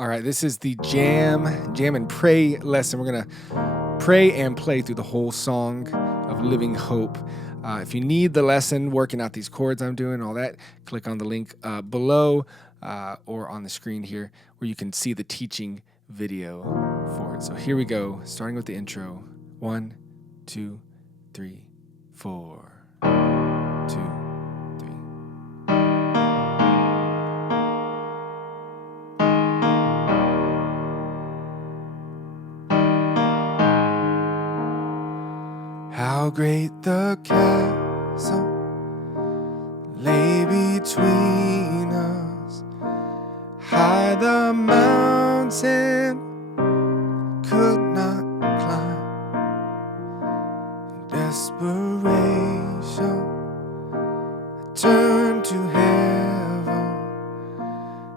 All right, this is the jam and pray lesson. We're gonna pray and play through the whole song of Living Hope. If you need the lesson, working out these chords I'm doing, all that, click on the link below or on the screen here where you can see the teaching video for it. So here we go, starting with the intro. 1, 2, 3, 4. 2, 3. How great the chasm lay between us, high the mountain could not climb. In desperation, I turned to heaven,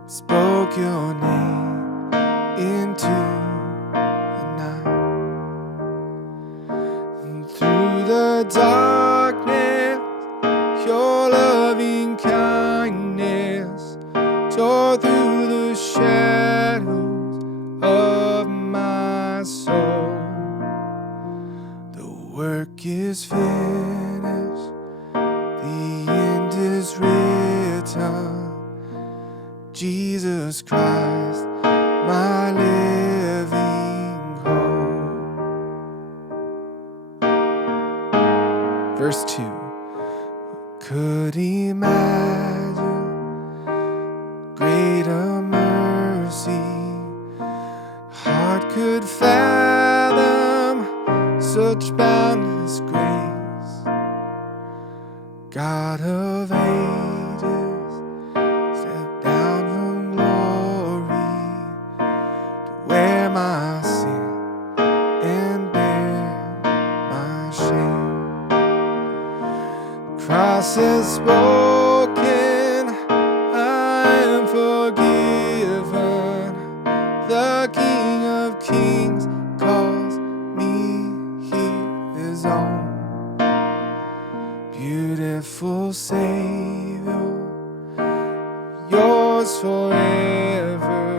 spoke your name into the darkness, your loving kindness tore through the shadows of my soul. The work is finished, the end is written. Jesus Christ, my living hope. Verse 2. Could imagine greater mercy, heart could fathom such boundless grace. God of ages stepped down from glory to wear my sin and bear my shame. Cross has spoken, I am forgiven. The King of Kings calls me his own. Beautiful Savior, yours forever.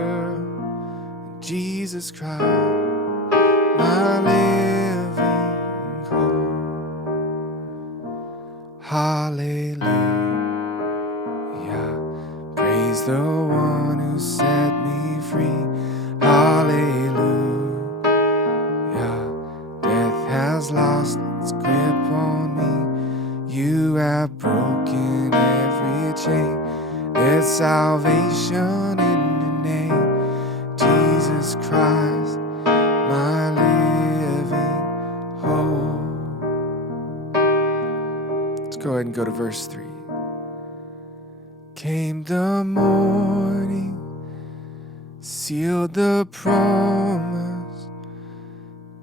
Jesus Christ, my living hope. Hallelujah, praise the one who set me free. Hallelujah, death has lost its grip on me. You have broken every chain. There's salvation in your name, Jesus Christ, my living hope. Go ahead and go to verse 3. Came the morning, sealed the promise,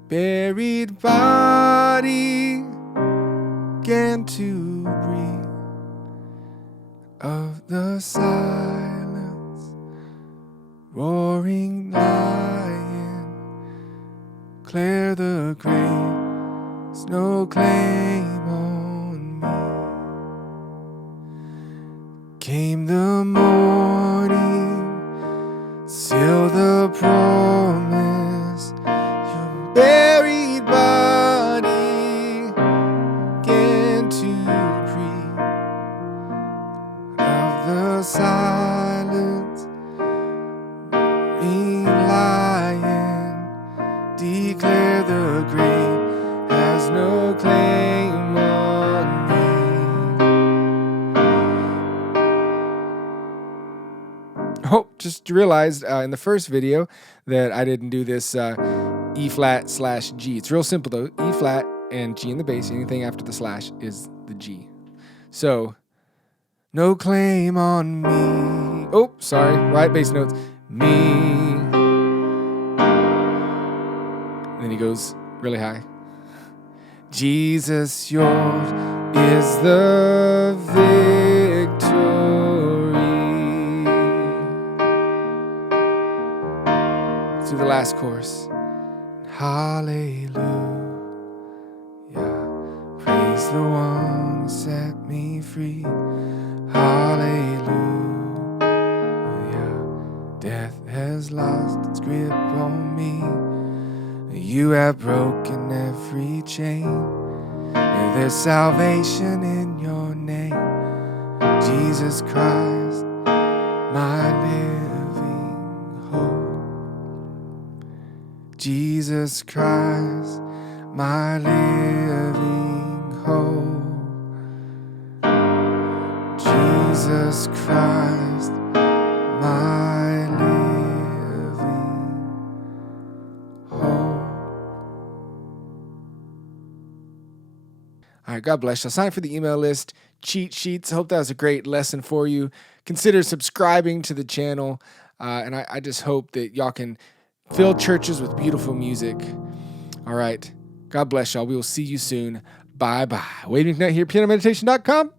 buried body began to breathe. Of the silence, roaring lion, clear the grave, there's no claim on me. Came the morning, sealed the promise, your buried body began to breathe. Of the silence, roaring lion, declare the grave has no claim on me. Oh, just realized in the first video that I didn't do this E flat / G. It's real simple though. E flat and G in the bass. Anything after the slash is the G. So, no claim on me. Oh, sorry. Right bass notes. Me. And then he goes really high. Jesus, yours is the victory. To the last chorus. Hallelujah, praise the one who set me free. Hallelujah, death has has lost its grip on me. You have broken every chain, and there's salvation in your name, Jesus Christ, my living hope. Jesus Christ, my living hope. Jesus Christ, my living hope. All right, God bless you. Sign up for the email list, cheat sheets. I hope that was a great lesson for you. Consider subscribing to the channel, and I just hope that y'all can fill churches with beautiful music. All right, God bless y'all. We will see you soon. Bye-bye. Wade McNutt here, pianomeditation.com.